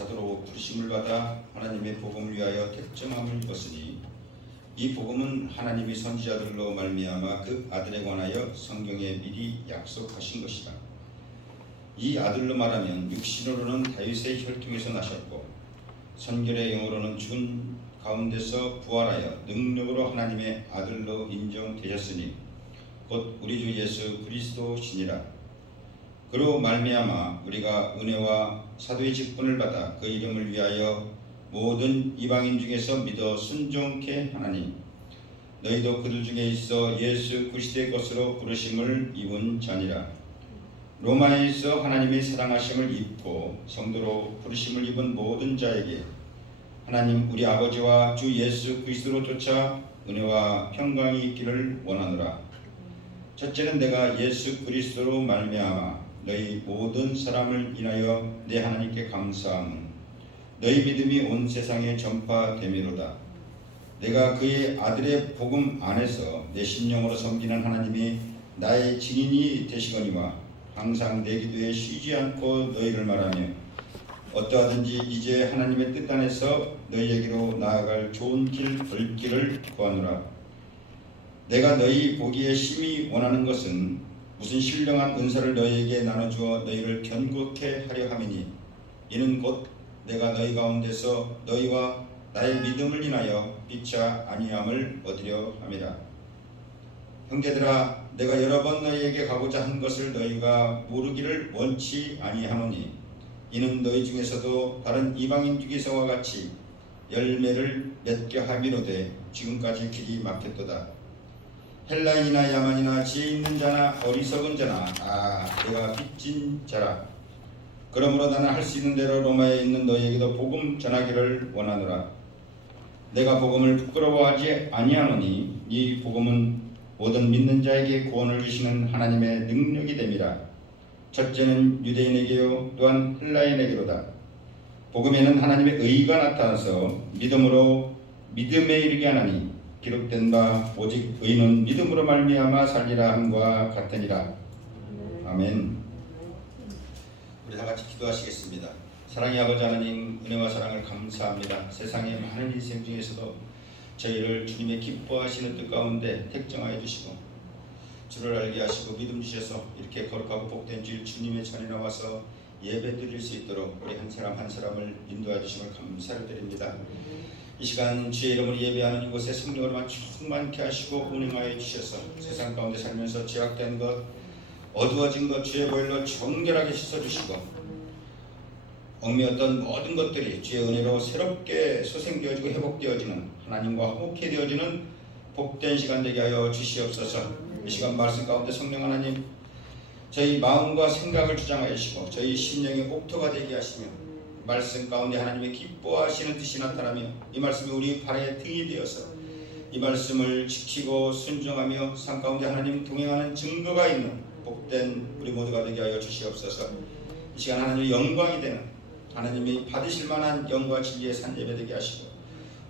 사도로 부르심을 받아 하나님의 복음을 위하여 택정함을 입었으니 이 복음은 하나님이 선지자들로 말미암아 그 아들에 관하여 성경에 미리 약속하신 것이다. 이 아들로 말하면 육신으로는 다윗의 혈통에서 나셨고 선결의 영으로는 죽은 가운데서 부활하여 능력으로 하나님의 아들로 인정되셨으니 곧 우리 주 예수 그리스도시니라. 그로 말미암아 우리가 은혜와 사도의 직분을 받아 그 이름을 위하여 모든 이방인 중에서 믿어 순종케 하나니 너희도 그들 중에 있어 예수 그리스도의 것으로 부르심을 입은 자니라. 로마에 있어 하나님의 사랑하심을 입고 성도로 부르심을 입은 모든 자에게 하나님 우리 아버지와 주 예수 그리스도로 쫓아 은혜와 평강이 있기를 원하노라. 첫째는 내가 예수 그리스도로 말미암아 너희 모든 사람을 인하여 내 하나님께 감사함은 너희 믿음이 온 세상에 전파됨이로다. 내가 그의 아들의 복음 안에서 내 심령으로 섬기는 하나님이 나의 증인이 되시거니와 항상 내 기도에 쉬지 않고 너희를 말하며 어떠하든지 이제 하나님의 뜻 안에서 너희에게로 나아갈 좋은 길 걸기를 구하노라. 내가 너희 보기에 심히 원하는 것은 무슨 신령한 은사를 너희에게 나눠주어 너희를 견고케 하려 함이니 이는 곧 내가 너희 가운데서 너희와 나의 믿음을 인하여 피차 아니함을 얻으려 함이라. 형제들아, 내가 여러 번 너희에게 가고자 한 것을 너희가 모르기를 원치 아니하노니 이는 너희 중에서도 다른 이방인 중에서와 같이 열매를 맺게 함이로되 지금까지 길이 막혔도다. 헬라인이나 야만이나 지혜 있는 자나 어리석은 자나 내가 빚진 자라. 그러므로 나는 할 수 있는 대로 로마에 있는 너희에게도 복음 전하기를 원하노라. 내가 복음을 부끄러워하지 아니하노니 이 복음은 모든 믿는 자에게 구원을 주시는 하나님의 능력이 됨이라. 첫째는 유대인에게요 또한 헬라인에게로다. 복음에는 하나님의 의가 나타나서 믿음으로 믿음에 이르게 하나니 기록된 바 오직 의는 믿음으로 말미암아 살리라 함과 같으니라. 아멘. 우리 다같이 기도하시겠습니다. 사랑의 아버지 하나님, 은혜와 사랑을 감사합니다. 세상의 많은 인생 중에서도 저희를 주님의 기뻐하시는 뜻 가운데 택정하여 주시고 주를 알게 하시고 믿음 주셔서 이렇게 거룩하고 복된 주님의 전에 나와서 예배 드릴 수 있도록 우리 한 사람 한 사람을 인도해 주심을 감사를 드립니다. 이 시간 주의 이름으로 예배하는 이곳에 성령으로만 충만케 하시고 운행하여 주셔서 세상 가운데 살면서 죄악된 것, 어두워진 것 주의 보혈로 정결하게 씻어주시고 얽매였던 모든 것들이 주의 은혜로 새롭게 소생되어지고 회복되어지는 하나님과 화목해 되어지는 복된 시간 되게 하여 주시옵소서. 이 시간 말씀 가운데 성령 하나님 저희 마음과 생각을 주장하여 주시고 저희 심령의 옥토가 되게 하시며 말씀 가운데 하나님의 기뻐하시는 뜻이 나타나며 이 말씀이 우리 발의 등이 되어서 이 말씀을 지키고 순종하며 삶 가운데 하나님 동행하는 증거가 있는 복된 우리 모두가 되게 하여 주시옵소서. 이 시간 하나님의 영광이 되는 하나님이 받으실 만한 영과 진리의 산 예배 되게 하시고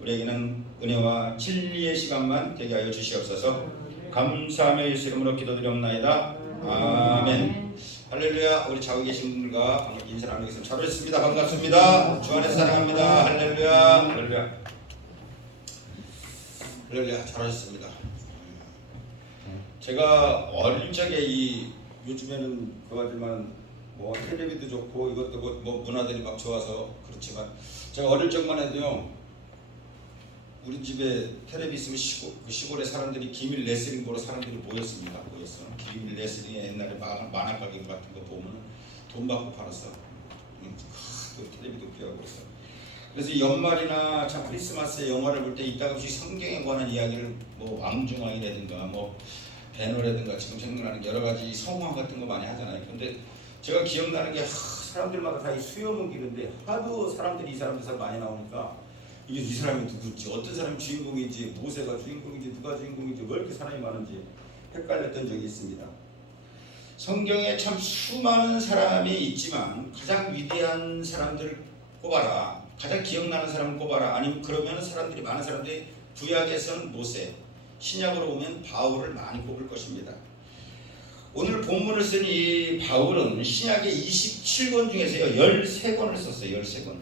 우리에게는 은혜와 진리의 시간만 되게 하여 주시옵소서. 감사하며 예수 이름으로 기도드리옵나이다. 아멘. 할렐루야. 우리 자고 계신 분들과 인사 나누겠습니다. 잘 오셨습니다. 반갑습니다. 주 안에서 사랑합니다. 할렐루야. 할렐루야. 할렐루야. 잘 오셨습니다. 제가 어릴 적에 요즘에는 그거지만 뭐 텔레비도 좋고 이것도 뭐 문화들이 막 좋아서 그렇지만 제가 어릴 적만 해도요 우리 집에 텔레비 있으면 시골에 사람들이 기밀 레슬링 보러 사람들이 모였습니다. 기밀 레슬링에 옛날에 만화 가게 같은 거 보면 돈 받고 팔았어. 그 텔레비도 귀하고 그래서. 그래서 연말이나 참 크리스마스에 영화를 볼 때 이따금씩 성경에 관한 이야기를 뭐 왕중왕이라든가 뭐 배너라든가 지금 생각나는 여러 가지 성화 같은 거 많이 하잖아요. 근데 제가 기억나는 게 사람들마다 다 이 수염은 기는데 하도 사람들이 이 사람들 많이 나오니까 이게 이 사람이 누구지, 어떤 사람이 주인공인지, 모세가 주인공인지, 누가 주인공인지, 왜 이렇게 사람이 많은지 헷갈렸던 적이 있습니다. 성경에 참 수많은 사람이 있지만 가장 위대한 사람들을 꼽아라, 가장 기억나는 사람을 꼽아라, 아니면 그러면 사람들이 많은 사람들이 구약에서는 모세, 신약으로 보면 바울을 많이 꼽을 것입니다. 오늘 본문을 쓴 이 바울은 신약의 27권 중에서요 13권을 썼어요. 13권.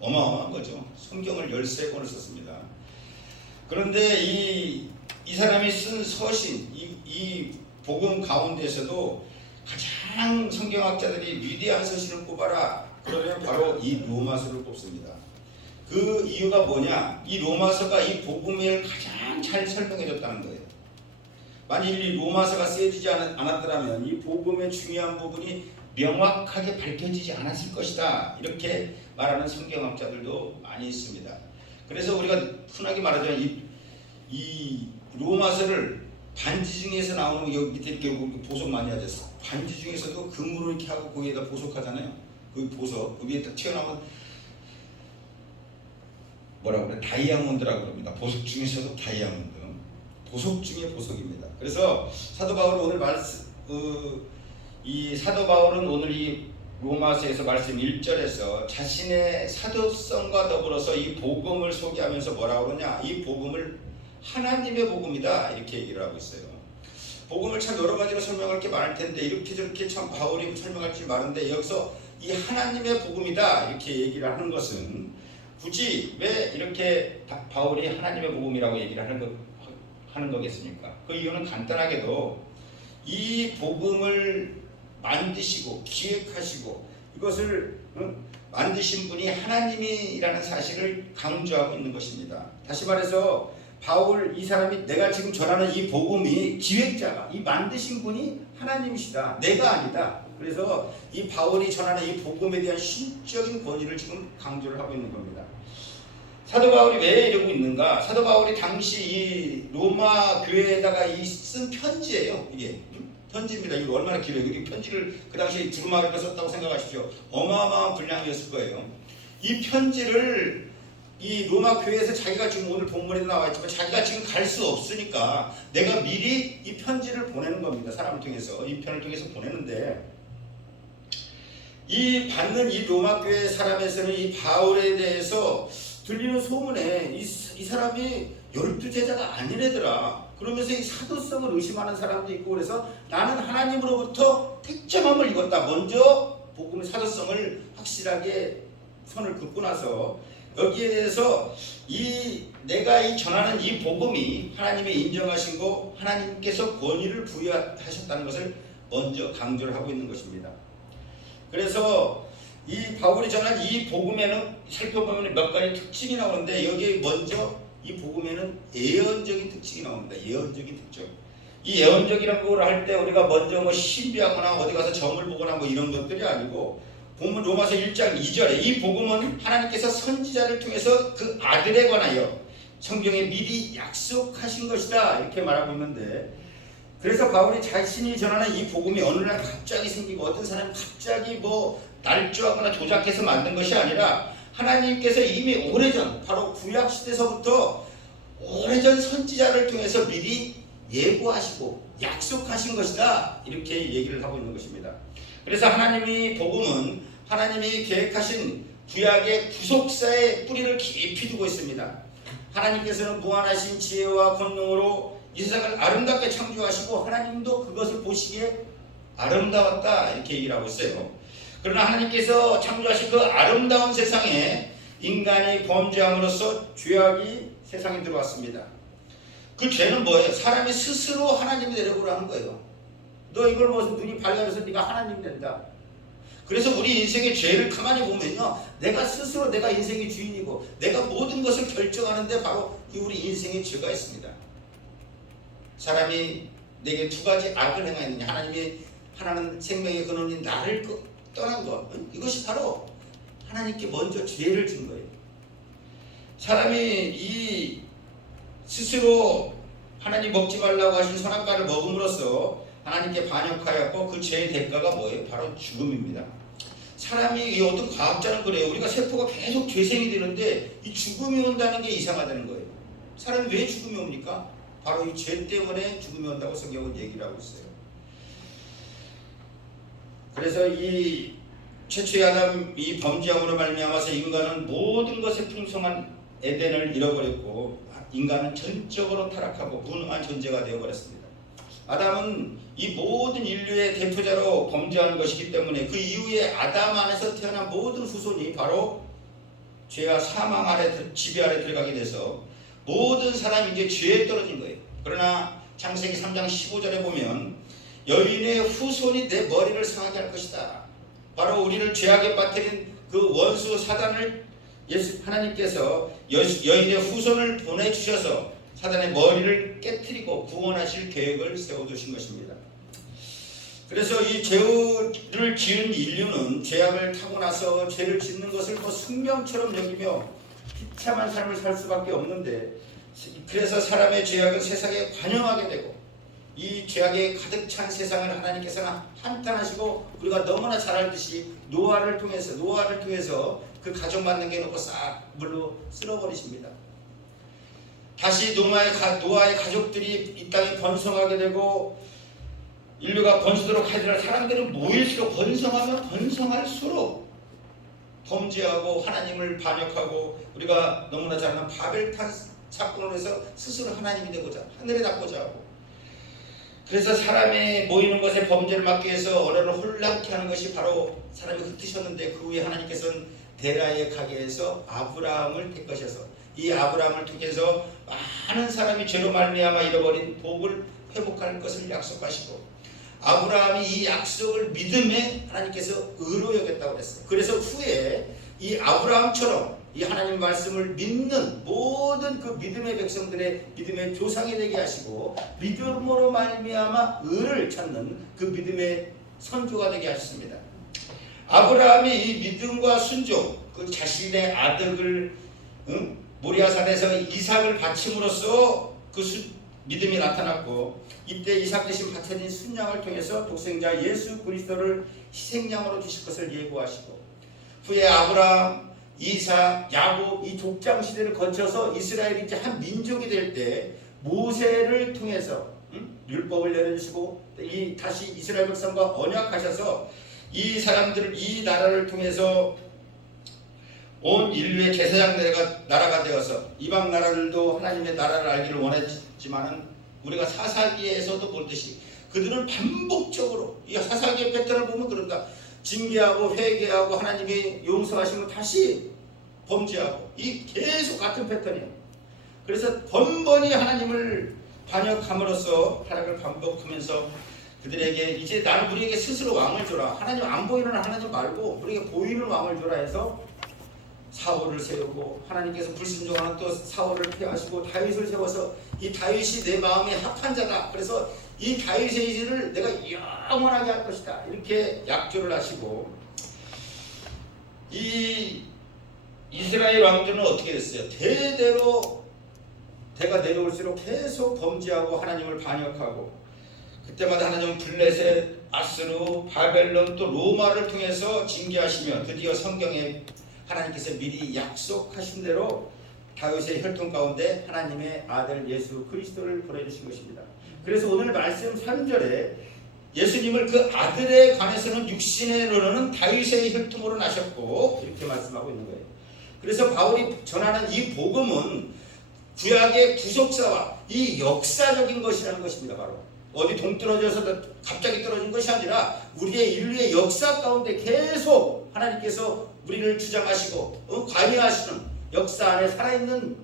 어마어마한 거죠. 성경을 13권을 썼습니다. 그런데 이 사람이 쓴 서신, 이 복음 가운데서도 가장 성경학자들이 위대한 서신을 꼽아라 그러면 바로 이 로마서를 꼽습니다. 그 이유가 뭐냐? 이 로마서가 이 복음을 가장 잘 설명해줬다는 거예요. 만일 이 로마서가 쓰여지지 않았더라면 이 복음의 중요한 부분이 명확하게 밝혀지지 않았을 것이다, 이렇게 말하는 성경학자들도 많이 있습니다. 그래서 우리가 흔하게 말하죠. 이 로마서를 반지 중에서 나오는, 여기 밑에 이렇게 보석 많이 하죠. 반지 중에서도 금으로 이렇게 하고 거기에다 보석하잖아요. 그 보석, 그 위에 딱 튀어나온 뭐라고 그래? 다이아몬드라고 그럽니다. 보석 중에서도 다이아몬드. 보석 중에 보석입니다. 그래서 사도 바울은 오늘 이 로마서에서 말씀 1절에서 자신의 사도성과 더불어서 이 복음을 소개하면서 뭐라고 그러냐? 이 복음을 하나님의 복음이다, 이렇게 얘기를 하고 있어요. 복음을 참 여러 가지로 설명할 게 많을 텐데 이렇게 저렇게 참 바울이 설명할 게 많은데 여기서 이 하나님의 복음이다 이렇게 얘기를 하는 것은 굳이 왜 이렇게 바울이 하나님의 복음이라고 얘기를 하는 거겠습니까? 그 이유는 간단하게도 이 복음을 만드시고 기획하시고 이것을 만드신 분이 하나님이라는 사실을 강조하고 있는 것입니다. 다시 말해서 바울 이 사람이, 내가 지금 전하는 이 복음이 기획자가, 이 만드신 분이 하나님이시다, 내가 아니다. 그래서 이 바울이 전하는 이 복음에 대한 신적인 권위를 지금 강조를 하고 있는 겁니다. 사도 바울이 왜 이러고 있는가? 사도 바울이 당시 이 로마 교회에다가 쓴 편지예요. 이게 편지입니다. 이거 얼마나 길어요. 이 편지를 그 당시에 두루마리로 썼다고 생각하십시오. 어마어마한 분량이었을 거예요. 이 편지를 이 로마 교회에서 자기가 지금 오늘 본문에 나와 있지만 자기가 지금 갈 수 없으니까 내가 미리 이 편지를 보내는 겁니다. 사람을 통해서, 이 편을 통해서 보내는데, 이 받는 이 로마 교회 사람에서는 이 바울에 대해서 들리는 소문에 이 사람이 12제자가 아닌 애더라, 그러면서 이 사도성을 의심하는 사람도 있고, 그래서 나는 하나님으로부터 택정함을 입었다. 먼저 복음의 사도성을 확실하게 선을 긋고 나서 여기에 대해서 내가 전하는 이 복음이 하나님의 인정하신 거, 하나님께서 권위를 부여하셨다는 것을 먼저 강조를 하고 있는 것입니다. 그래서 이 바울이 전한 이 복음에는 살펴보면 몇 가지 특징이 나오는데, 여기 먼저 이 복음에는 예언적인 특징이 나옵니다. 예언적인 특징. 이 예언적이라는 걸 할 때 우리가 먼저 뭐 신비하거나 어디 가서 점을 보거나 뭐 이런 것들이 아니고, 보면 로마서 1장 2절에 이 복음은 하나님께서 선지자를 통해서 그 아들에 관하여 성경에 미리 약속하신 것이다, 이렇게 말하고 있는데, 그래서 바울이 자신이 전하는 이 복음이 어느 날 갑자기 생기고 어떤 사람이 갑자기 뭐 날조하거나 조작해서 만든 것이 아니라 하나님께서 이미 오래전, 바로 구약시대서부터 오래전 선지자를 통해서 미리 예고하시고 약속하신 것이다, 이렇게 얘기를 하고 있는 것입니다. 그래서 하나님이 복음은 하나님이 계획하신 구약의 구속사의 뿌리를 깊이 두고 있습니다. 하나님께서는 무한하신 지혜와 권능으로 이 세상을 아름답게 창조하시고 하나님도 그것을 보시기에 아름다웠다, 이렇게 얘기를 하고 있어요. 그러나 하나님께서 창조하신 그 아름다운 세상에 인간이 범죄함으로써 죄악이 세상에 들어왔습니다. 그 죄는 뭐예요? 사람이 스스로 하나님이 되려고 하는 거예요. 너 이걸 무슨 눈이 밝아져서 네가 하나님 된다. 그래서 우리 인생의 죄를 가만히 보면요, 내가 스스로 내가 인생의 주인이고 내가 모든 것을 결정하는데 바로 우리 인생의 죄가 있습니다. 사람이 내게 두 가지 악을 행하였느냐, 하나님이 하나는 생명의 근원인 나를 떠난 것, 이것이 바로 하나님께 먼저 죄를 진 거예요. 사람이 스스로 하나님 먹지 말라고 하신 선악과를 먹음으로써 하나님께 반역하였고, 그 죄의 대가가 뭐예요? 바로 죽음입니다. 사람이, 어떤 과학자는 그래요. 우리가 세포가 계속 죄생이 되는데 이 죽음이 온다는 게 이상하다는 거예요. 사람이 왜 죽음이 옵니까? 바로 이 죄 때문에 죽음이 온다고 성경은 얘기를 하고 있어요. 그래서 이 최초의 아담, 이 범죄함으로 말미암아서 인간은 모든 것에 풍성한 에덴을 잃어버렸고, 인간은 전적으로 타락하고 무능한 존재가 되어버렸습니다. 아담은 이 모든 인류의 대표자로 범죄하는 것이기 때문에 그 이후에 아담 안에서 태어난 모든 후손이 바로 죄와 사망 아래 지배 아래 들어가게 돼서 모든 사람이 이제 죄에 떨어진 거예요. 그러나 창세기 3장 15절에 보면 여인의 후손이 내 머리를 상하게 할 것이다. 바로 우리를 죄악에 빠뜨린 그 원수 사단을 하나님께서 여인의 후손을 보내주셔서 사단의 머리를 깨트리고 구원하실 계획을 세워두신 것입니다. 그래서 이 죄를 지은 인류는 죄악을 타고 나서 죄를 짓는 것을 뭐 숙명처럼 여기며 비참한 삶을 살 수밖에 없는데, 그래서 사람의 죄악은 세상에 관영하게 되고 이 죄악에 가득 찬 세상을 하나님께서는 한탄하시고 우리가 너무나 잘 알듯이 노아를 통해서 그 가족 만든 게 놓고 싹 물로 쓸어버리십니다. 다시 노아의 가족들이 이 땅에 번성하게 되고 인류가 번성하도록 하더라. 사람들은 모일수록 번성하면 번성할수록 범죄하고 하나님을 반역하고 우리가 너무나 잘 아는 바벨탑 사건으로 해서 스스로 하나님이 되고자 하늘에 닿고자 하고, 그래서 사람이 모이는 것에 범죄를 막기 위해서 언어를 혼란케 하는 것이 바로 사람이 흩으셨는데, 그 후에 하나님께서는 데라의 가게에서 아브라함을 택하셔서 이 아브라함을 통해서 많은 사람이 죄로 말미암아 잃어버린 복을 회복할 것을 약속하시고, 아브라함이 이 약속을 믿음에 하나님께서 의로 여겼다고 그랬어요. 그래서 후에 이 아브라함처럼 이 하나님 말씀을 믿는 모든 그 믿음의 백성들의 믿음의 조상이 되게 하시고, 믿음으로 말미암아 의를 찾는 그 믿음의 선조가 되게 하셨습니다. 아브라함이 이 믿음과 순종, 그 자신의 아들을 모리아산에서 이삭을 바침으로써 그 믿음이 나타났고, 이때 이삭 대신 바쳐진 순양을 통해서 독생자 예수 그리스도를 희생양으로 주실 것을 예고하시고, 후에 아브라함, 이삭, 야곱 이 족장 시대를 거쳐서 이스라엘이 이제 한 민족이 될 때 모세를 통해서 율법을 내려주시고 다시 이스라엘 백성과 언약하셔서 이 사람들을, 이 나라를 통해서 온 인류의 제사장 나라가 되어서 이방 나라들도 하나님의 나라를 알기를 원했지만은 우리가 사사기에서도 보듯이 그들은 반복적으로 이 사사기의 패턴을 보면 그런다. 징계하고 회개하고 하나님이 용서하시면 다시 범죄하고, 이 계속 같은 패턴이에요. 그래서 번번이 하나님을 반역함으로써 하나님을 반복하면서 그들에게 이제 나는 우리에게 스스로 왕을 줘라. 하나님 안 보이는 하나님 말고 우리에게 보이는 왕을 줘라 해서 사울을 세우고, 하나님께서 불순종하는 또 사울을 피하시고 다윗을 세워서 이 다윗이 내 마음에 합한 자다. 그래서 이 다윗의 일을 내가 영원하게 할 것이다. 이렇게 약조를 하시고, 이 이스라엘 왕조는 어떻게 됐어요? 대대로 대가 내려올수록 계속 범죄하고 하나님을 반역하고, 그때마다 하나님은 블레셋, 아스루, 바벨론 또 로마를 통해서 징계하시며 드디어 성경에 하나님께서 미리 약속하신 대로 다윗의 혈통 가운데 하나님의 아들 예수 그리스도를 보내주신 것입니다. 그래서 오늘 말씀 3절에 예수님을 그 아들에 관해서는 육신으로는 다윗의 혈통으로 나셨고 이렇게 말씀하고 있는 거예요. 그래서 바울이 전하는 이 복음은 구약의 구속사와 이 역사적인 것이라는 것입니다. 바로 어디 동떨어져서 갑자기 떨어진 것이 아니라 우리의 인류의 역사 가운데 계속 하나님께서 우리를 주장하시고 관여하시는 역사 안에 살아있는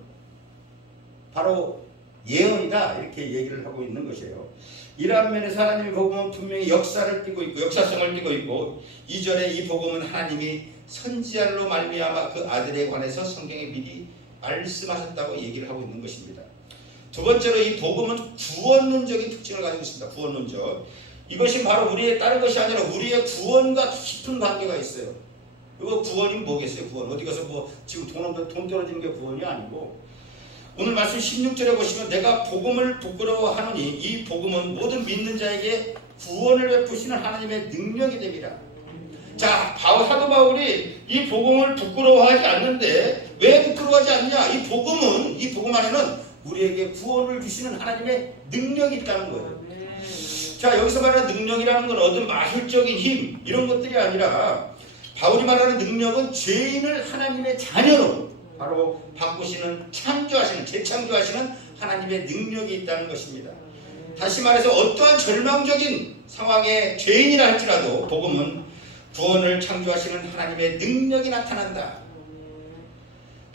바로 예언이다, 이렇게 얘기를 하고 있는 것이에요. 이러한 면에서 하나님의 복음은 분명히 역사를 띠고 있고 역사성을 띠고 있고, 2절에 이 복음은 하나님이 선지자로 말미암아 그 아들에 관해서 성경에 미리 말씀하셨다고 얘기를 하고 있는 것입니다. 두 번째로 이 복음은 구원론적인 특징을 가지고 있습니다. 구원론적. 이것이 바로 우리의 다른 것이 아니라 우리의 구원과 깊은 관계가 있어요. 이거 구원이 뭐겠어요? 구원 어디 가서 뭐 지금 돈 떨어지는 게 구원이 아니고, 오늘 말씀 16절에 보시면 내가 복음을 부끄러워하노니 이 복음은 모든 믿는 자에게 구원을 베푸시는 하나님의 능력이 됩니다. 자, 사도 바울이 이 복음을 부끄러워하지 않는데 왜 부끄러워하지 않느냐? 이 복음 안에는 우리에게 구원을 주시는 하나님의 능력이 있다는 거예요. 자, 여기서 말하는 능력이라는 건 어떤 마술적인 힘 이런 것들이 아니라, 바울이 말하는 능력은 죄인을 하나님의 자녀로 바로 바꾸시는, 재창조하시는 하나님의 능력이 있다는 것입니다. 다시 말해서 어떠한 절망적인 상황의 죄인이라 할지라도 복음은 구원을 창조하시는 하나님의 능력이 나타난다.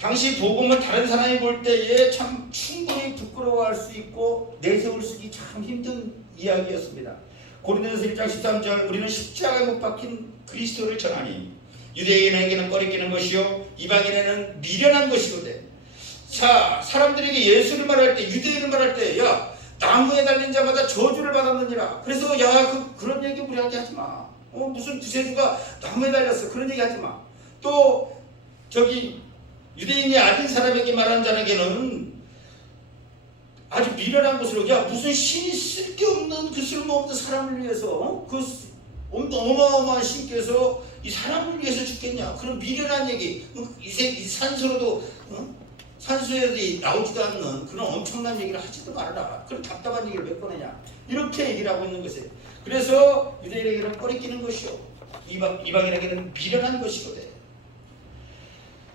당시 복음을 다른 사람이 볼 때에 참 충분히 부끄러워할 수 있고 내세울 수 있기 참 힘든 이야기였습니다. 고린도전서 1장 13절 우리는 십자가에 못 박힌 그리스도를 전하니 유대인에게는 꺼리끼는 것이요 이방인에게는 미련한 것이거든. 자, 사람들에게 예수를 말할 때, 유대인을 말할 때, 야, 나무에 달린 자마다 저주를 받았느니라. 그래서 야, 그런 얘기 우리한테 하지 마. 무슨 구세주가 나무에 달렸어. 그런 얘기 하지 마. 또 저기 유대인이 아닌 사람에게 말하는 자에게는 아주 미련한 것으로, 야, 무슨 신이 쓸데없는 그 쓸모없는 사람을 위해서 그 어마어마한 신께서 이 사람을 위해서 죽겠냐. 그런 미련한 얘기, 이 산소로도 산소에도 나오지도 않는 그런 엄청난 얘기를 하지도 말아라. 그런 답답한 얘기를 몇 번 하냐. 이렇게 얘기를 하고 있는 것이에요. 그래서 유대인에게는 꺼리끼는 것이요 이방인에게는 미련한 것이거든.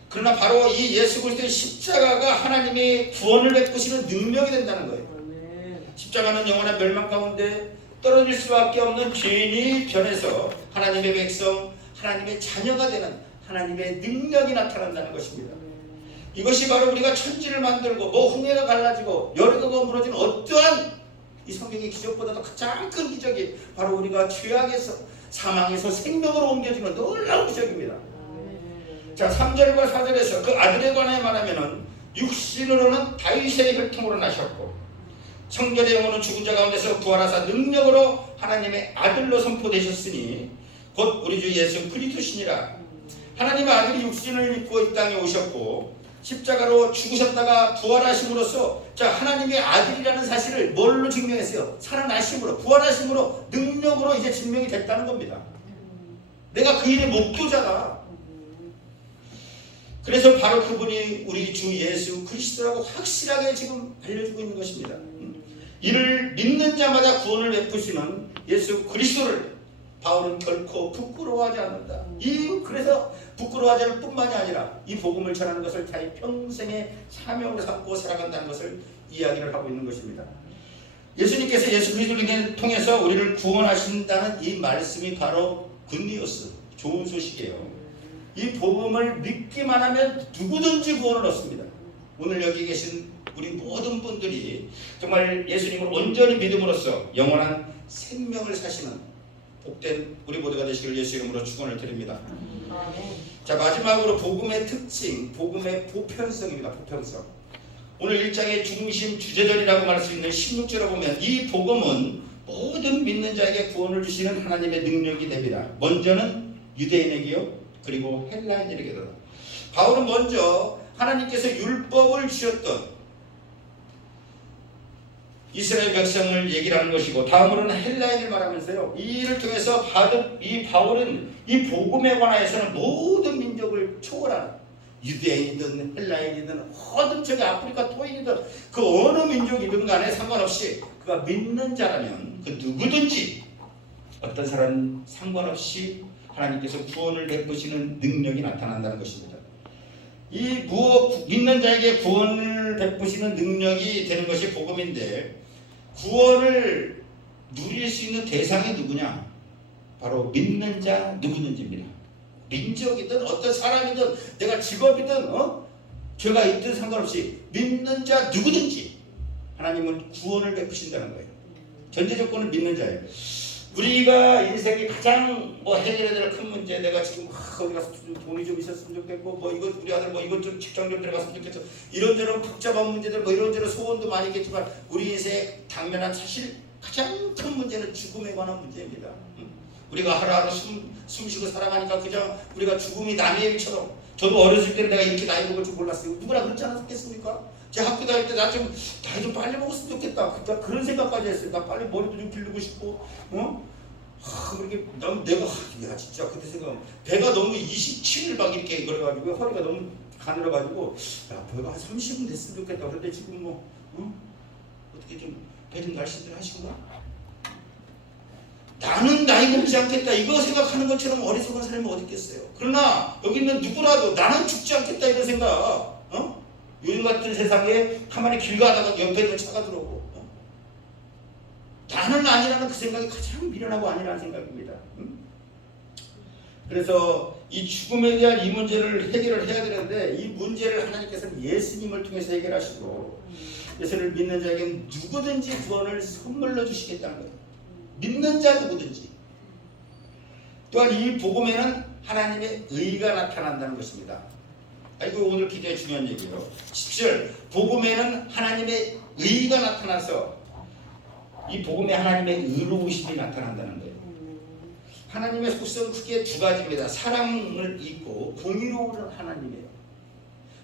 그러나 바로 이 예수 그리스도의 십자가가 하나님의 구원을 베푸시는 능력이 된다는 거예요. 십자가는 영원한 멸망 가운데 떨어질 수밖에 없는 죄인이 변해서 하나님의 백성, 하나님의 자녀가 되는 하나님의 능력이 나타난다는 것입니다. 이것이 바로 우리가 천지를 만들고 홍해가 갈라지고 여리고가 무너진 어떠한 이 성경의 기적보다도 가장 큰 기적이 바로 우리가 죄악에서 사망에서 생명으로 옮겨지는 놀라운 기적입니다. 자, 3절과 4절에서 그 아들에 관해 말하면은 육신으로는 다윗의 혈통으로 나셨고 성결의 영혼은 죽은 자 가운데서 부활하사 능력으로 하나님의 아들로 선포되셨으니 곧 우리 주 예수 그리스도시니라. 하나님의 아들이 육신을 입고 이 땅에 오셨고 십자가로 죽으셨다가 부활하심으로써 자, 하나님의 아들이라는 사실을 뭘로 증명했어요? 살아나심으로, 부활하심으로, 능력으로 이제 증명이 됐다는 겁니다. 내가 그 일의 목도자다. 그래서 바로 그분이 우리 주 예수 그리스도라고 확실하게 지금 알려주고 있는 것입니다. 이를 믿는 자마다 구원을 베푸시는 예수 그리스도를 바울은 결코 부끄러워하지 않는다. 그래서 부끄러워하지 않을 뿐만이 아니라 이 복음을 전하는 것을 자기 평생의 사명으로 삼고 살아간다는 것을 이야기를 하고 있는 것입니다. 예수님께서 예수 그리스도를 통해서 우리를 구원하신다는 이 말씀이 바로 굿뉴스, 좋은 소식이에요. 이 복음을 믿기만 하면 누구든지 구원을 얻습니다. 오늘 여기 계신 우리 모든 분들이 정말 예수님을 온전히 믿음으로써 영원한 생명을 사시는 복된 우리 모두가 되시길 예수 이름으로 축원을 드립니다. 자, 마지막으로 복음의 특징, 복음의 보편성입니다. 보편성. 오늘 1장의 중심 주제절이라고 말할 수 있는 16절을 보면 이 복음은 모든 믿는 자에게 구원을 주시는 하나님의 능력이 됩니다. 먼저는 유대인에게요, 그리고 헬라인에게도. 바울은 먼저 하나님께서 율법을 주셨던 이스라엘 백성을 얘기를 하는 것이고 다음으로는 헬라인을 말하면서요. 이 일을 통해서 이 바울은 이 복음에 관하여서는 모든 민족을 초월하는 유대인이든 헬라인이든 어떤 저기 아프리카 토인이든 그 어느 민족이든 간에 상관없이 그가 믿는 자라면 그 누구든지 어떤 사람 상관없이 하나님께서 구원을 베푸시는 능력이 나타난다는 것입니다. 이 믿는 자에게 구원을 베푸시는 능력이 되는 것이 복음인데 구원을 누릴 수 있는 대상이 누구냐? 바로 믿는 자 누구든지입니다. 민족이든 어떤 사람이든 내가 직업이든 죄가 있든 상관없이 믿는 자 누구든지 하나님은 구원을 베푸신다는 거예요. 전제 조건은 믿는 자예요. 우리가 인생이 가장 해결해야 될 큰 문제, 내가 지금 어디 가서 돈이 좀 있었으면 좋겠고 이것 우리 아들 이것 좀 직장 좀 들어갔으면 좋겠어. 이런저런 복잡한 문제들 이런저런 소원도 많이 있겠지만 우리 인생에 당면한 사실 가장 큰 문제는 죽음에 관한 문제입니다. 우리가 하루하루 숨쉬고 살아가니까 그냥 우리가 죽음이 남의 일처럼, 저도 어렸을 때는 내가 이렇게 나이 먹을 줄 몰랐어요. 누구나 그렇지 않았겠습니까? 제 학교 다닐 때 나 좀 나이 좀 빨리 먹었으면 좋겠다. 그런 생각까지 했어요. 나 빨리 머리도 좀 길르고 싶고, 그렇게 내가 야 진짜 그때 생각 배가 너무 27일 막 이렇게 그래가지고 허리가 너무 가늘어가지고 야 배가 한 30은 됐으면 좋겠다. 그런데 지금 어떻게 좀 배 좀 날씬들 하시구나. 나는 나이 먹지 않겠다 이거 생각하는 것처럼 어리석은 사람이 어디 있겠어요. 그러나 여기 있는 누구라도 나는 죽지 않겠다 이런 생각. 요즘 같은 세상에 가만히 길 가다가 옆에 있는 차가 들어오고 나는 아니라는 그 생각이 가장 미련하고 아니라는 생각입니다. 그래서 이 죽음에 대한 이 문제를 해결을 해야 되는데 이 문제를 하나님께서는 예수님을 통해서 해결하시고 예수를 믿는 자에게 누구든지 구원을 선물로 주시겠다는 거예요. 믿는 자 누구든지. 또한 이 복음에는 하나님의 의가 나타난다는 것입니다. 이거 오늘 굉장히 중요한 얘기예요. 17절 복음에는 하나님의 의가 나타나서 이 복음에 하나님의 의로우심이 나타난다는 거예요. 하나님의 속성은 크게 두 가지입니다. 사랑을 입고 공의로운 하나님이에요.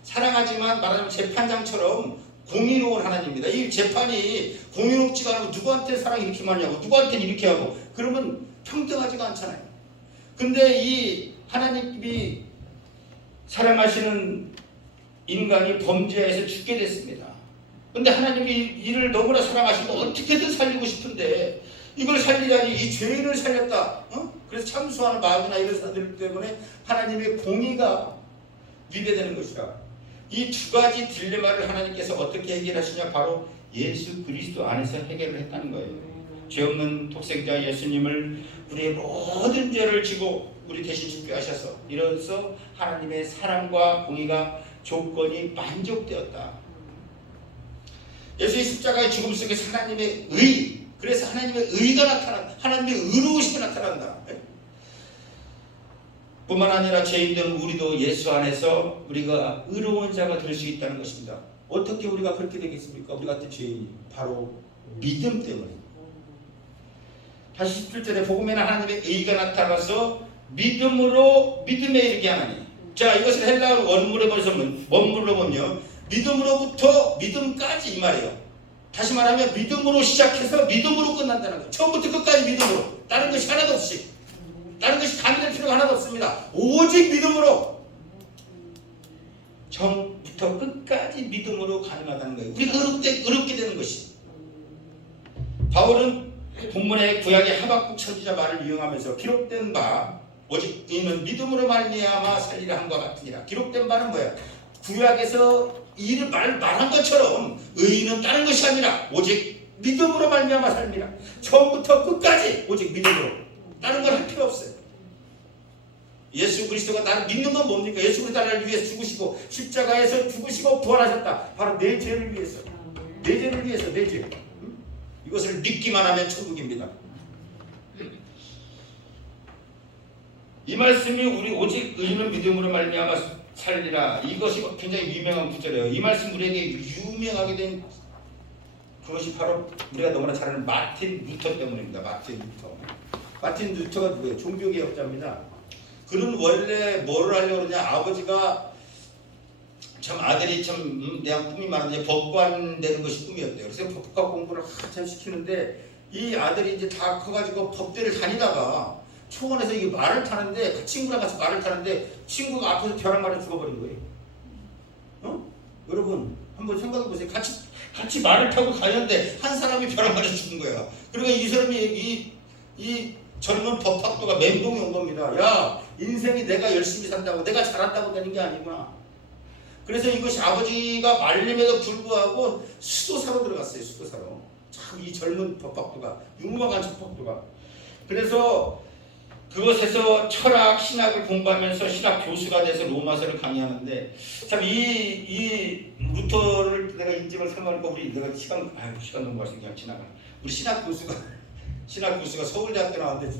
사랑하지만 말하자면 재판장처럼 공의로운 하나님입니다. 이 재판이 공의롭지가 않으면 누구한테 사랑이 이렇게 많냐고 누구한테는 이렇게 하고 그러면 평등하지가 않잖아요. 근데 이 하나님이 사랑하시는 인간이 범죄해서 죽게 됐습니다. 근데 하나님이 이를 너무나 사랑하시고 어떻게든 살리고 싶은데 이걸 살리자니 이 죄인을 살렸다. 그래서 참수하는 마귀나 이런 사람들 때문에 하나님의 공의가 위배되는 것이라. 이 두 가지 딜레마를 하나님께서 어떻게 해결하시냐 바로 예수 그리스도 안에서 해결을 했다는 거예요. 죄 없는 독생자 예수님을 우리의 모든 죄를 지고 우리 대신 죽게 하셔서 이로써 하나님의 사랑과 공의가 조건이 만족되었다. 예수의 십자가의 죽음 속에서 하나님의 의, 그래서 하나님의 의가 나타난다. 하나님의 의로우심이 나타난다. 뿐만 아니라 죄인된 우리도 예수 안에서 우리가 의로운 자가 될 수 있다는 것입니다. 어떻게 우리가 그렇게 되겠습니까? 우리 같은 죄인이 바로 믿음 때문에. 다시 17절에 복음에는 하나님의 의가 나타나서 믿음으로 믿음에 이르게 하나니. 자, 이것을 헬라어로 원문으로 보면 믿음으로부터 믿음까지 이 말이에요. 다시 말하면 믿음으로 시작해서 믿음으로 끝난다는 거예요. 처음부터 끝까지 믿음으로. 다른 것이 하나도 없이. 다른 것이 가미될 필요가 하나도 없습니다. 오직 믿음으로. 처음부터 끝까지 믿음으로 가능하다는 거예요. 우리가 어렵게 되는 것이. 바울은 본문의 구약의 하박국 선지자 말을 이용하면서 기록된 바 오직 이는 믿음으로 말미암아 살리라 함과 같으니라. 기록된 바는 뭐야? 구약에서 이를 말한 것처럼 의인은 다른 것이 아니라 오직 믿음으로 말미암아 살리라. 처음부터 끝까지 오직 믿음으로. 다른 걸 할 필요 없어요. 예수 그리스도가 나를 믿는 건 뭡니까? 예수 그리스도가 나를 위해서 죽으시고 십자가에서 죽으시고 부활하셨다. 바로 내 죄를 위해서. 내 죄를 위해서 내 죄. 이것을 믿기만 하면 천국입니다. 이 말씀이 우리 오직 의인은 믿음으로 말미암아 살리라. 이것이 굉장히 유명한 구절이에요. 이 말씀 우리에게 유명하게 된 그것이 바로 우리가 너무나 잘 아는 마틴 루터 때문입니다. 마틴 루터가 누구예요? 종교개혁자입니다. 그는 원래 뭐를 하려고 그러냐. 아버지가 참 아들이 참 대학 꿈이 많은데 법관 되는 것이 꿈이었대요. 그래서 법과 공부를 한참 시키는데 이 아들이 이제 다 커가지고 법대를 다니다가 초원에서 이게 말을 타는데 그 친구랑 같이 말을 타는데 친구가 앞에서 벼락 맞아 죽어버린 거예요. 여러분 한번 생각해 보세요. 같이 말을 타고 가는데 한 사람이 벼락 맞아 죽은 거야. 그러니까 이 사람이 이 젊은 법학도가 멘붕이 온 겁니다. 야, 인생이 내가 열심히 산다고 내가 잘한다고 되는 게 아니구나. 그래서 이것이 아버지가 말림에도 불구하고 수도사로 들어갔어요. 수도사로. 참 이 젊은 법학도가 유망한 법학도가. 그래서 그곳에서 철학, 신학을 공부하면서 신학 교수가 돼서 로마서를 강의하는데 참 이 루터를 내가 인증을 설명하니까 우리 내가 시간 넘어가서 그냥 지나가. 우리 신학 교수가 서울대학교 나왔는데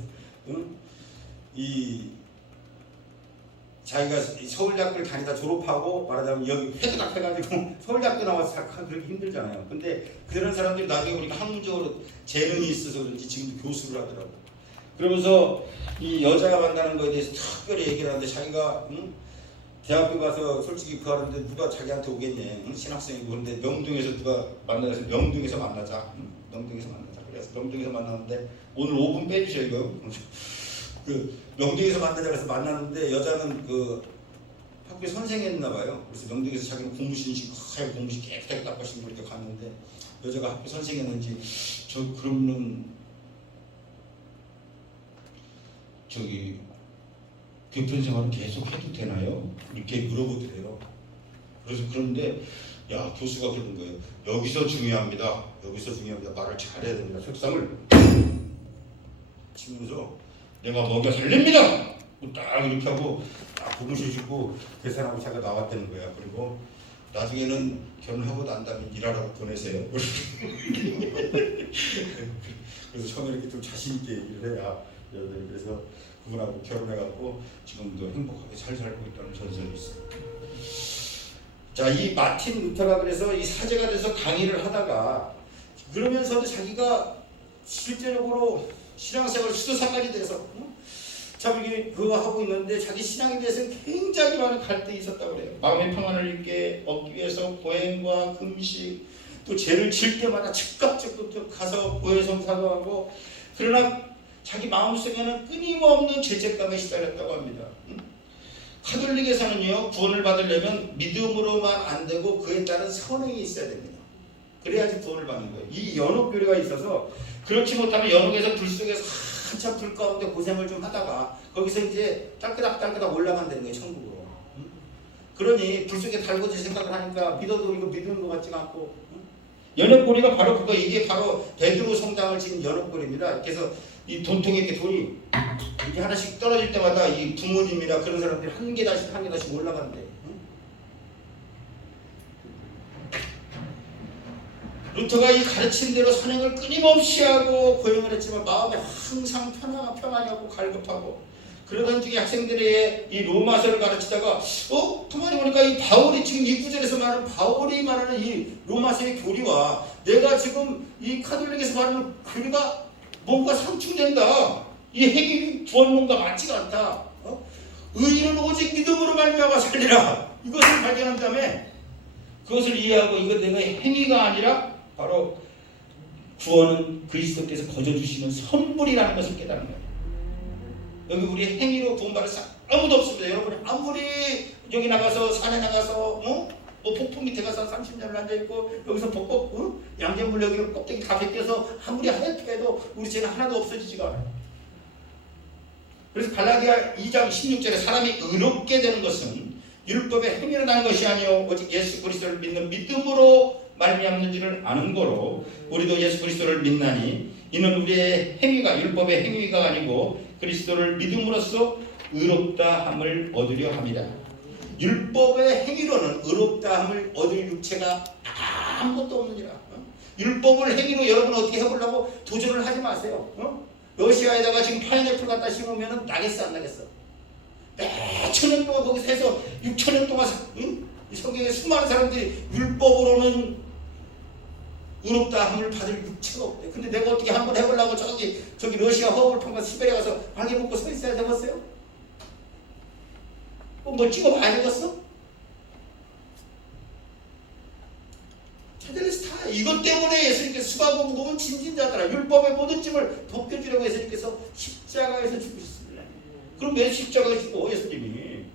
자기가 서울대학교를 다니다 졸업하고 말하자면 여기 회도닥 해가지고 서울대학교 나와서 그렇게 힘들잖아요. 근데 그런 사람들이 나중에 보니까 학문적으로 재능이 있어서 그런지 지금도 교수를 하더라고. 그러면서 이 여자가 만나는 거에 대해서 특별히 얘기를 하는데 자기가 대학교 가서 솔직히 그 하는데 누가 자기한테 오겠냐. 신학생이고 그런데 명동에서 누가 만나서 명동에서 만나자. 그래서 명동에서 만났는데 오늘 5분 빼주셔 이거. 그 명동에서 만나자 그래서 만났는데 여자는 그 학교 선생했나 봐요. 그래서 명동에서 자기는 공부신식 하얀 공부신 깨끗하게 닦으시고 이렇게 갔는데 여자가 학교 선생했는지 저 그러면 저기 교편 생활은 계속 해도 되나요? 이렇게 물어보더래요. 그래서 그런데 야 교수가 그러는 거예요. 여기서 중요합니다. 말을 잘해야 됩니다. 책상을 치면서 내가 먹여 살립니다. 딱 이렇게 하고 딱 부무실 주고 계산하고 자기가 나왔다는 거야. 그리고 나중에는 결혼하고 난 다음에 일하라고 보내세요. 그래서 처음에 이렇게 좀 자신 있게 얘기를 해야 여자들이 그래서 그분하고 결혼해갖고 지금도 행복하게 잘 살고 있다는 전설이 있어요. 자, 이 마틴 루터가 그래서 이 사제가 돼서 강의를 하다가 그러면서도 자기가 실제적으로 신앙생활 수도사까지 돼서 참 이게 그거 하고 있는데 자기 신앙에 대해서는 굉장히 많은 갈등이 있었다고 그래요. 마음의 평안을 얻기 위해서 보행과 금식 또 죄를 질 때마다 즉각적으로 가서 보혜성사도 하고 그러나 자기 마음속에는 끊임없는 죄책감에 시달렸다고 합니다. 카톨릭에서는요 구원을 받으려면 믿음으로만 안 되고 그에 따른 선행이 있어야 됩니다. 그래야지 구원을 받는 거예요. 이 연옥교리가 있어서 그렇지 못하면 연옥에서 불 속에서 한참 불 가운데 고생을 좀 하다가 거기서 이제 딸끄닥 올라간다는 거예요, 천국으로. 그러니 불 속에 달궈질 생각을 하니까 믿어도 이거 믿는 것 같지가 않고. 연옥고리가 바로 그거, 이게 바로 베드로 성당을 지은 연옥고리입니다. 그래서 이 돈통에 이렇게 돈이 이렇게 하나씩 떨어질 때마다 이 부모님이나 그런 사람들이 한 개다씩 올라간대. 루터가 이 가르친 대로 선행을 끊임없이 하고 고행을 했지만 마음에 항상 평안하고 갈급하고 그러던 중에 학생들의 이 로마서를 가르치다가 가만히 보니까 이 바울이 지금 이 구절에서 말하는 바울이 말하는 이 로마서의 교리와 내가 지금 이 카톨릭에서 말하는 교리가 뭔가 상충된다. 이 행위 구원론과 맞지가 않다. 의인은 오직 믿음으로 말미암아 살리라. 이것을 발견한 다음에 그것을 이해하고 이건 내가 행위가 아니라 바로 구원은 그리스도께서 거저주시는 선물이라는 것을 깨달은 거예요. 여기 우리 행위로 구원받을 사람 아무도 없습니다. 여러분이 아무리 여기 나가서 산에 나가서 뭐 폭포 밑에 가서 30년을 앉아있고 여기서 벚꽃 양재물 여기 껍데기 다 벗겨서 아무리 하얗게 해도 우리 죄는 하나도 없어지지가 않아요. 그래서 갈라디아 2장 16절에 사람이 의롭게 되는 것은 율법의 행위로 나는 것이 아니요 오직 예수 그리스도를 믿는 믿음으로 말미암는 줄을 아는 거로 우리도 예수 그리스도를 믿나니 이는 우리의 행위가 율법의 행위가 아니고 그리스도를 믿음으로써 의롭다 함을 얻으려 합니다. 율법의 행위로는 의롭다 함을 얻을 육체가 아무것도 없느니라. 율법을 행위로 여러분 어떻게 해보려고 도전을 하지 마세요. 러시아에다가 지금 파인애플 갖다 심으면 나겠어 안 나겠어? 몇 천 년 동안 거기서 해서 6천 년 동안 이 성경에 수많은 사람들이 율법으로는 의롭다 함을 받을 육체가 없대. 근데 내가 어떻게 한번 해보려고 저기 러시아 허브를 통과서 시베리아 가서 방해 먹고 서 있어야 되겠어요? 뭐 찍어봐야 되겠어? 테델레스타 이것 때문에 예수님께서 수박고 무거운 진진자들아 율법의 모든 짐을 벗겨주려고 예수님께서 십자가에서 죽으셨습니다. 그럼 왜 십자가에 죽어 예수님이?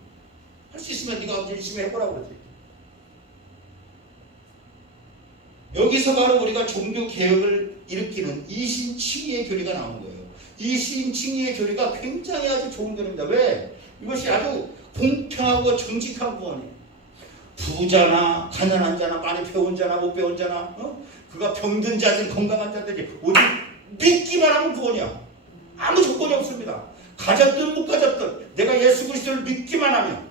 할 수 있으면 네가 열심히 해보라고 그러지. 여기서 바로 우리가 종교 개혁을 일으키는 이신칭의의 교리가 나온 거예요. 이신칭의의 교리가 굉장히 아주 좋은 교리입니다. 왜? 이것이 아주 공평하고 정직한 구원이에요. 부자나 가난한 자나 많이 배운 자나 못 배운 자나 그가 병든 자든 건강한 자들이 오직 믿기만 하면 구원이야. 아무 조건이 없습니다. 가졌든 못 가졌든 내가 예수 그리스도를 믿기만 하면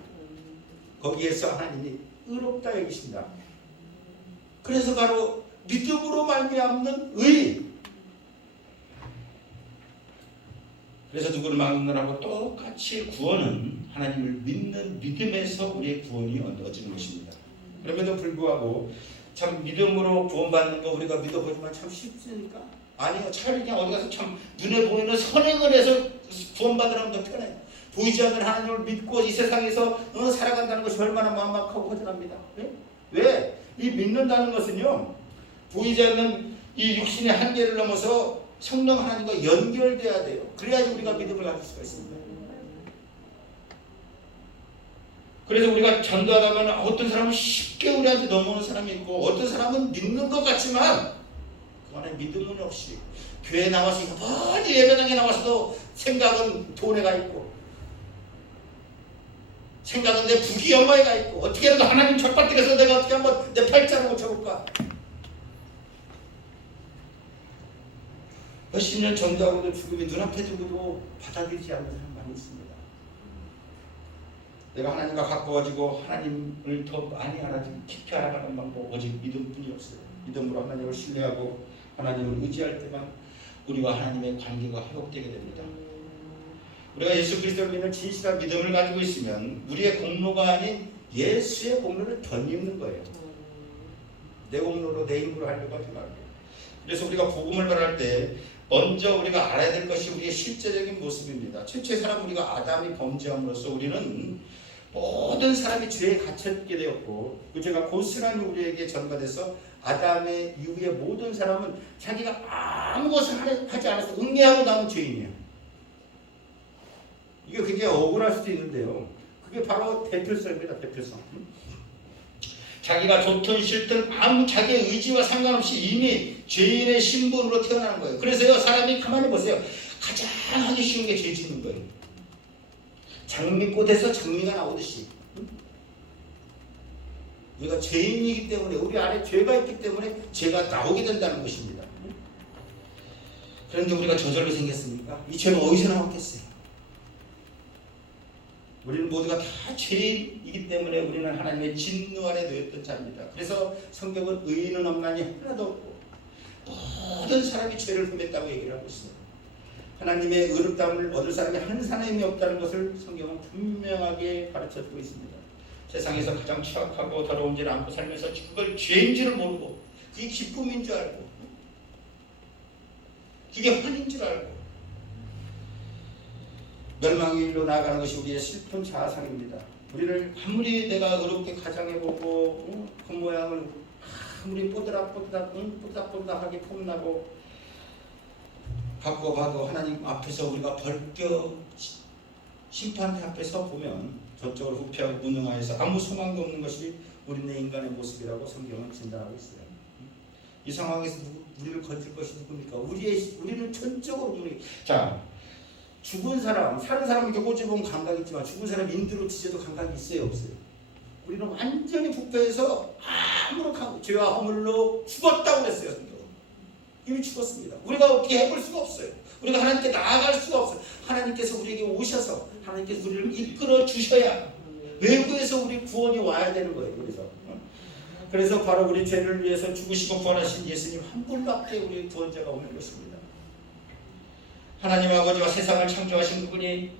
거기에서 하나님이 의롭다 여기신다. 그래서 바로 믿음으로 말미암는 의. 그래서 누구를 막느라고 똑같이 구원은 하나님을 믿는 믿음에서 우리의 구원이 얻어지는 것입니다. 그럼에도 불구하고 참 믿음으로 구원받는 거 우리가 믿어보지만 참 쉽습니까? 아니요. 차라리 그냥 어디 가서 참 눈에 보이는 선행을 해서 구원받으라면 더 편해요. 보이지 않는 하나님을 믿고 이 세상에서 살아간다는 것이 얼마나 막막하고 허전합니다. 왜? 이 믿는다는 것은요 보이지 않는 이 육신의 한계를 넘어서 성령 하나님과 연결돼야 돼요. 그래야지 우리가 믿음을 가질 수가 있습니다. 그래서 우리가 전도하다 보면 어떤 사람은 쉽게 우리한테 넘어오는 사람이 있고 어떤 사람은 믿는 것 같지만 그 안에 믿음은 없이 교회에 나와서 여전히 예배당에 나와서도 생각은 돈에 가 있고 생각은 내 부귀영화에 가 있고 어떻게라도 하나님 척박들에서 내가 어떻게 한번 내 팔자를 고쳐볼까. 몇십 년 전도하고도 죽음이 눈앞에 두고도 받아들이지 않는 사람 많이 있습니다. 내가 하나님과 가까워지고 하나님을 더 많이 알아지고 깊이 알아가는 방법 오직 믿음뿐이 없어요. 믿음으로 하나님을 신뢰하고 하나님을 의지할 때만 우리와 하나님의 관계가 회복되게 됩니다. 우리가 예수 그리스도를 믿는 진실한 믿음을 가지고 있으면 우리의 공로가 아닌 예수의 공로를 덧입는 거예요. 내 공로로 내 힘으로 하려고 하지 말고. 그래서 우리가 복음을 말할 때 먼저 우리가 알아야 될 것이 우리의 실제적인 모습입니다. 최초의 사람 우리가 아담이 범죄함으로써 우리는 모든 사람이 죄에 갇혔게 되었고 그 죄가 고스란히 우리에게 전가돼서 아담의 이후의 모든 사람은 자기가 아무것을 하지 않아서 응애하고 남은 죄인이에요. 이게 굉장히 억울할 수도 있는데요. 그게 바로 대표성입니다. 대표성. 자기가 좋든 싫든 아무 자기의 의지와 상관없이 이미 죄인의 신분으로 태어나는 거예요. 그래서요 사람이 가만히 보세요. 가장 하기 쉬운 게 죄 짓는 거예요. 장미꽃에서 장미가 나오듯이 우리가 죄인이기 때문에 우리 안에 죄가 있기 때문에 죄가 나오게 된다는 것입니다. 그런데 우리가 저절로 생겼습니까? 이 죄는 어디서 나왔겠어요? 우리는 모두가 다 죄인이기 때문에 우리는 하나님의 진노 아래 놓였던 자입니다. 그래서 성경은 의인은 없나니 하나도 없고 모든 사람이 죄를 범했다고 얘기를 하고 있습니다. 하나님의 의롭다움을 얻을 사람이 한 사람이 없다는 것을 성경은 분명하게 가르쳐주고 있습니다. 세상에서 가장 추악하고 더러운 죄를 안고 살면서 그걸 죄인 줄을 모르고 그게 기쁨인 줄 알고 그게 환인 줄 알고 멸망의 일로 나아가는 것이 우리의 슬픈 자아상입니다. 우리를 아무리 내가 의롭게 가장해보고 그 모양을 아무리 뽀드락뽀드락하게 폼나고 바꿔봐도 하나님 앞에서 우리가 벌껴 심판대 앞에서 보면 저쪽으로 후퇴하고 무능하여서 아무 소망도 없는 것이 우리네 인간의 모습이라고 성경은 진단하고 있어요. 이 상황에서 우리를 건질 것이 누굽니까? 우리는 전적으로 자 죽은 사람, 사는 사람은 이렇게 꼬집으면 감각이 있지만 죽은 사람 인두로 치셔도 감각이 있어요, 없어요? 우리는 완전히 부패해서 아무런 죄와 허물로 죽었다고 그랬어요, 성경은. 이미 죽었습니다. 우리가 어떻게 해볼 수가 없어요. 우리가 하나님께 나아갈 수가 없어요. 하나님께서 우리에게 오셔서 하나님께서 우리를 이끌어 주셔야 외부에서 우리 구원이 와야 되는 거예요. 그래서 바로 우리 죄를 위해서 죽으시고 구원하신 예수님 한 분밖에 우리 구원자가 없는 것입니다. 하나님 아버지와 세상을 창조하신 그분이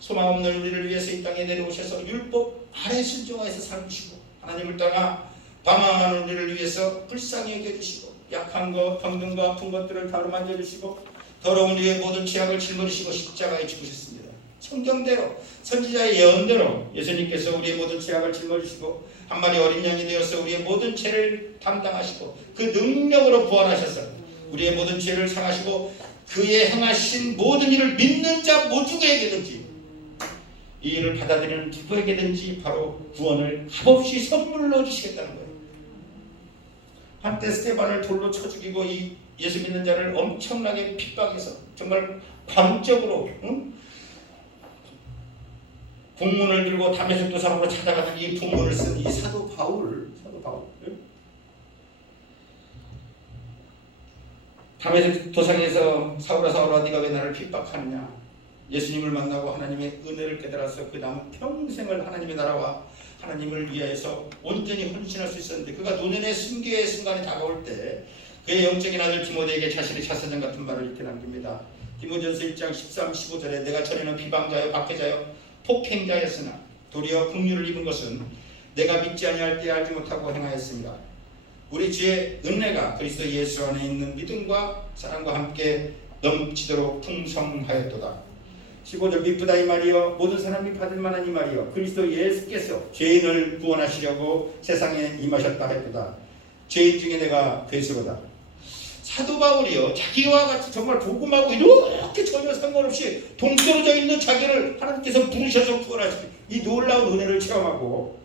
소망 없는 우리를 위해서 이 땅에 내려오셔서 율법 아래 순종하여서 살으시고 하나님을 떠나 방황하는 우리를 위해서 불쌍히 여겨주시고 약한 것, 병든 것, 아픈 것들을 다루 만져주시고 더러운 우리의 모든 죄악을 짊어지시고 십자가에 죽으셨습니다. 성경대로 선지자의 예언대로 예수님께서 우리의 모든 죄악을 짊어지시고 한 마리 어린 양이 되어서 우리의 모든 죄를 담당하시고 그 능력으로 부활하셔서 우리의 모든 죄를 상하시고 그의 행하신 모든 일을 믿는 자 모두에게든지 이 일을 받아들이는 누구에게든지 바로 구원을 값없이 선물로 주시겠다는 거예요. 한때 스테반을 돌로 쳐 죽이고 이 예수 믿는 자를 엄청나게 핍박해서 정말 광적으로 국문을 들고 다메섹 도상으로 찾아가는 이 국문을 쓴 이 사도 바울 다메섹 도상에서 사울아 네가 왜 나를 핍박하느냐 예수님을 만나고 하나님의 은혜를 깨달아서 그 남은 평생을 하나님의 나라와 하나님을 위하여서 온전히 헌신할 수 있었는데 그가 노년의 순교의 순간이 다가올 때 그의 영적인 아들 디모데에게 자신의 자서전 같은 말을 이렇게 남깁니다. 디모전서 1장 13, 15절에 내가 전에는 비방자요 박해자요 폭행자였으나 도리어 긍휼을 입은 것은 내가 믿지 아니할 때 알지 못하고 행하였습니다. 우리 주의 은혜가 그리스도 예수 안에 있는 믿음과 사랑과 함께 넘치도록 풍성하였도다. 15절 미쁘다 이 말이여 모든 사람이 받을 만한 이 말이여 그리스도 예수께서 죄인을 구원하시려고 세상에 임하셨다 했도다. 죄인 중에 내가 괴수로다. 사도 바울이요 자기와 같이 정말 복음하고 이렇게 전혀 상관없이 동떨어져 있는 자기를 하나님께서 부르셔서 구원하시고 이 놀라운 은혜를 체험하고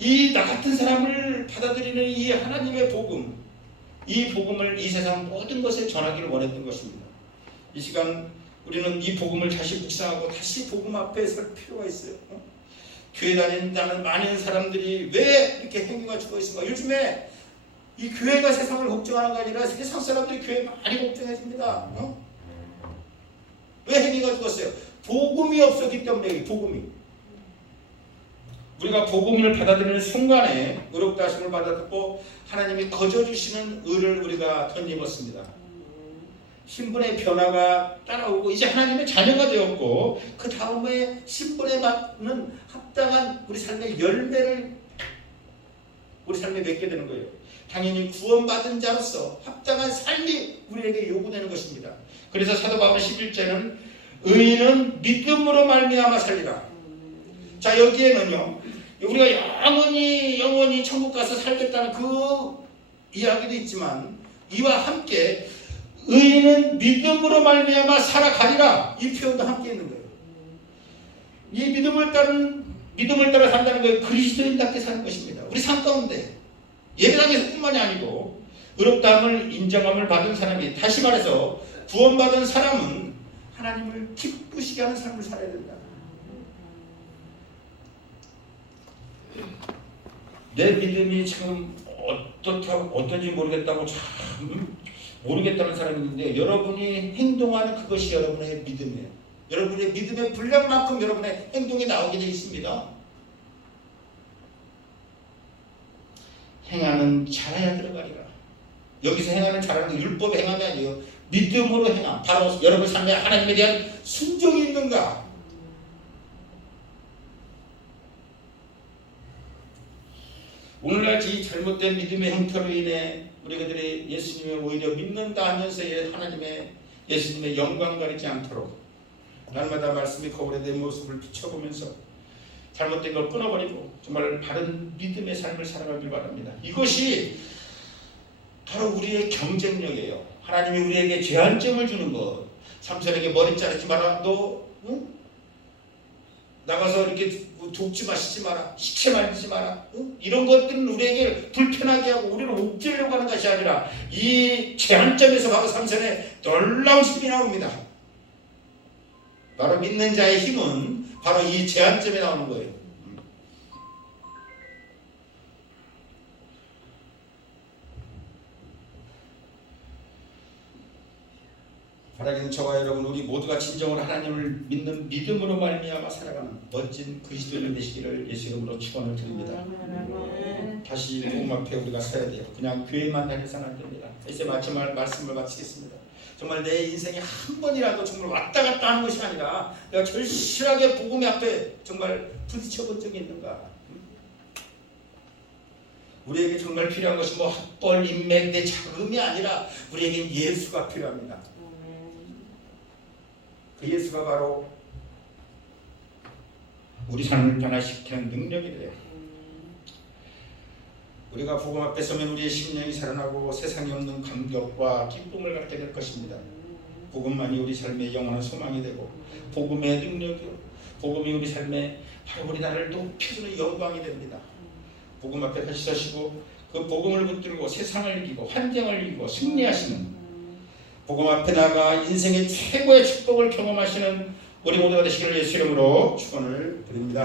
이 나 같은 사람을 받아들이는 이 하나님의 복음 이 복음을 이 세상 모든 것에 전하기를 원했던 것입니다. 이 시간 우리는 이 복음을 다시 묵상하고 다시 복음 앞에 설 필요가 있어요. 교회 다닌다는 많은 사람들이 왜 이렇게 행위가 죽어 있을까? 요즘에 이 교회가 세상을 걱정하는 게 아니라 세상 사람들이 교회 많이 걱정해집니다. 왜 행위가 죽었어요? 복음이 없었기 때문에 복음이. 우리가 복음을 받아들이는 순간에 의롭다 하심을 받았고 하나님이 거저주시는 의를 우리가 덧입었습니다. 신분의 변화가 따라오고 이제 하나님의 자녀가 되었고 그 다음에 신분에 맞는 합당한 우리 삶의 열매를 우리 삶에 맺게 되는 거예요. 당연히 구원받은 자로서 합당한 삶이 우리에게 요구되는 것입니다. 그래서 사도 바울의 11절은 의인은 믿음으로 말미암아 살리라. 자, 여기에는요 우리가 영원히 천국 가서 살겠다는 그 이야기도 있지만 이와 함께 의인은 믿음으로 말미암아 살아가리라 이 표현도 함께 있는 거예요. 이 믿음을 따라 산다는 거예요. 그리스도인답게 사는 것입니다. 우리 삶 가운데 예배당에서뿐만이 아니고 의롭다함을 인정함을 받은 사람이, 다시 말해서 구원받은 사람은 하나님을 기쁘시게 하는 삶을 살아야 된다. 내 믿음이 지금 어떤지 모르겠다고 참 모르겠다는 사람이 있는데 여러분이 행동하는 그것이 여러분의 믿음이에요. 여러분의 믿음의 분량만큼 여러분의 행동이 나오게 되어 있습니다. 행하는 자라야 들어가리라. 여기서 행하는 자라는 건 율법의 행함이 아니에요. 믿음으로 행함. 바로 여러분 삶에 하나님에 대한 순종이 있는가. 오늘날 이 잘못된 믿음의 형태로 인해 우리들이 예수님을 오히려 믿는다 하면서 하나님의 예수님의 영광 가리지 않도록 날마다 말씀이 거울에 내 모습을 비춰보면서 잘못된 걸 끊어버리고 정말 바른 믿음의 삶을 살아가길 바랍니다. 이것이 바로 우리의 경쟁력이에요. 하나님이 우리에게 제한점을 주는 것. 삼손에게 머리 자르지 마라. 너 나가서 이렇게 독지 마시지 마라. 식혜 말리지 마라. 이런 것들은 우리에게 불편하게 하고 우리를 옥죄려고 하는 것이 아니라 이 제한점에서 바로 삼손의 놀라운 힘이 나옵니다. 바로 믿는 자의 힘은 바로 이 제한점에 나오는 거예요. 바라기는 저와 여러분 우리 모두가 진정으로 하나님을 믿는 믿음으로 말미암아 살아가는 멋진 그리스도인이 되시기를 예수 이름으로 축원을 드립니다. 다시 복음 앞에 우리가 서야 돼요. 그냥 교회만 다녀서는 안 됩니다. 이제 마지막 말씀을 마치겠습니다. 정말 내 인생에 한 번이라도 정말 왔다 갔다 하는 것이 아니라 내가 절실하게 복음 앞에 정말 부딪혀 본 적이 있는가. 우리에게 정말 필요한 것이 뭐 학벌, 인맥, 내 자금이 아니라 우리에게 예수가 필요합니다. 그 예수가 바로 우리 삶을 변화시키는 능력이 돼요. 우리가 복음 앞에 서면 우리의 심령이 살아나고 세상에 없는 감격과 기쁨을 갖게 될 것입니다. 복음만이 우리 삶의 영원한 소망이 되고 복음의 능력이요, 복음이 우리 삶에 바로 우리 나라를 높여주는 영광이 됩니다. 복음 앞에 같이 서시고 그 복음을 붙들고 세상을 이기고 환경을 이기고 승리하시는 복음 앞에 나가 인생의 최고의 축복을 경험하시는 우리 모두가 되시기를 예수 이름으로 축원을 드립니다.